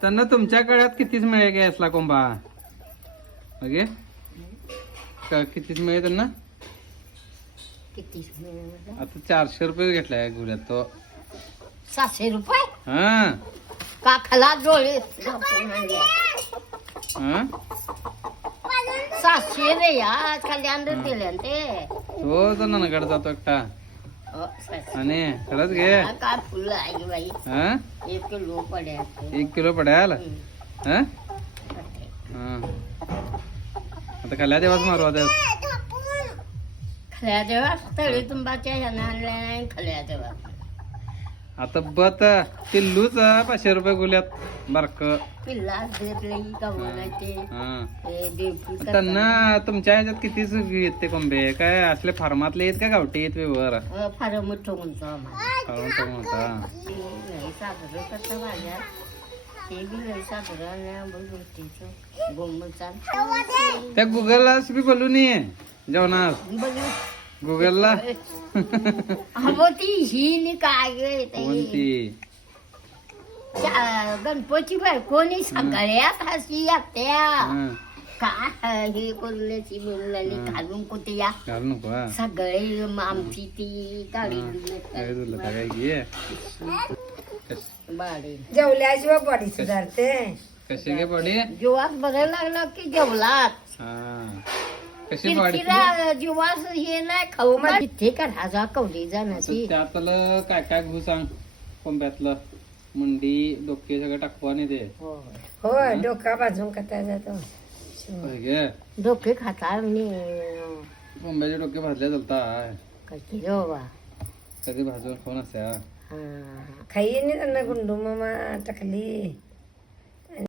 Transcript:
त्यांना तुमच्या कळ्यात कितीच मिळे गे असला कोंबा? ओके का कितीच मिळे त्यांना? मिळालं? आता चारशे रुपये घेतलाय गुऱ्यात तो. सातशे रुपये? हा. काखाला डोळे. हा? सातशे रे या कल्याण दिले ना ते. तो तर नानाकडे जातो एकटा. हो. आणि खरंच घे. काय फुलं आहे बाई. हा? एक किलो पड्या एक किलो हा? हा. आता कल्या देवाच मारू आता. खल्या देवा तळी तुंबाच्या ह्यानं आणल्या नाही खल्या देवा आता बत पिल्लूच पाचशे रुपये गुल्यात. बारक. त्यांना तुमच्या ह्याच्यात सुखी येत ते कोंबे? काय असले फार्मातले आहेत का गावठी आहेत व्यवहार? करतात. फार मोठा त्या गुगललाच बी बोलू नये जेवणास गुगलला? अहो ती ही नि काय गे ते कोणती? त्या गणपती बाय कोणी सगळ्यात हसी येत्या हा, काय हे कोल्ह्याची मिळाली घालून कुठे या? घालू नको हा. सगळे आमची ती गाडी काय तुला काय घे कश- बाडी जेवल्याशिवाय बॉडी सुधारते. कशी घे बॉडी जीवात बरं लागलं की जेवलात. हा. कशी जीवास हे नाही खाऊ मग तिथे का राजा कवली जाण्याची त्यातलं काय काय घेऊ सांग? कोंब्यातलं. मुंडी डोके सगळं टाकू आणि ते. होय डोका भाजून कथा जातो. होय गे. डोके खाता मी कोंब्याचे डोके भाजले चालता. कशी रे बाबा? कधी भाजून खाऊन असा हा. खाई नाही त्यांना गुंडू मामा टाकली.